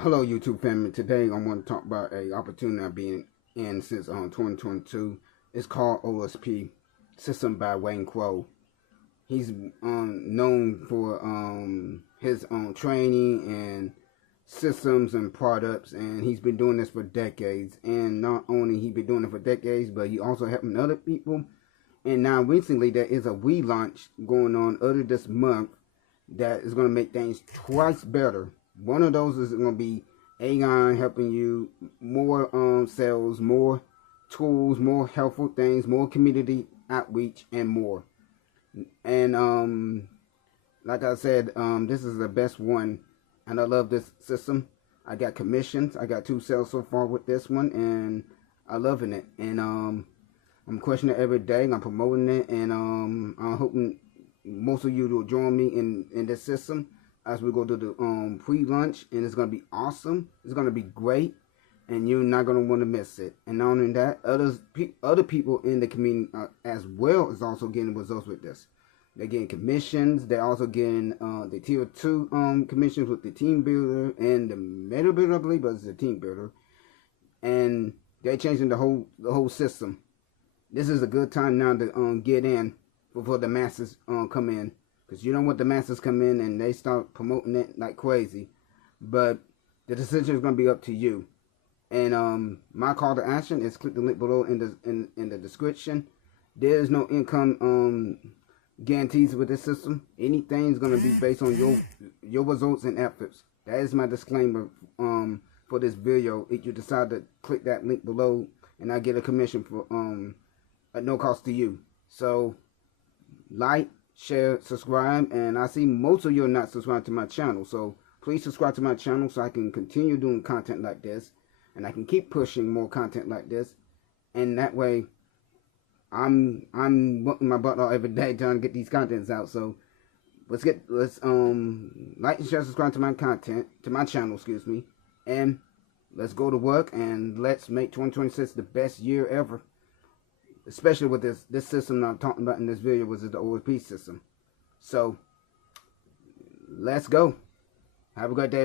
Hello YouTube family. Today I want to talk about a opportunity I've been in since 2022. It's called OLSP, System by Wayne Crowe. He's known for his training and systems and products, and he's been doing this for decades. And not only he been doing it for decades, but he also helping other people. And now recently there is a relaunch going on earlier this month that is going to make things twice better. One of those is going to be AI helping you more sales, more tools, more helpful things, more community outreach, and more. And like I said, this is the best one, and I love this system. I got commissions. I got 2 sales so far with this one, and I'm loving it. And I'm crushing it every day. I'm promoting it, and I'm hoping most of you will join me in this system as we go to the pre-lunch, and it's going to be awesome. It's going to be great, and you're not going to want to miss it. And not only that, other people in the community as well is also getting results with this. They're getting commissions. They're also getting the tier 2 commissions with the team builder and the meta builder, I believe, but it's the team builder. And they're changing the whole system. This is a good time now to get in before the masses come in. Because you don't want the masses come in and they start promoting it like crazy. But the decision is going to be up to you. And my call to action is click the link below in the description. There is no income guarantees with this system. Anything is going to be based on your results and efforts. That is my disclaimer for this video. If you decide to click that link below, and I get a commission for at no cost to you. So like, share, subscribe, and I see most of you are not subscribed to my channel, so please subscribe to my channel so I can continue doing content like this, and I can keep pushing more content like this, and that way I'm working my butt off every day trying to get these contents out. So let's like and share, subscribe to my channel, excuse me, and let's go to work, and let's make 2026 the best year ever. Especially with this system that I'm talking about in this video, which is the OLSP system. So let's go. Have a great day.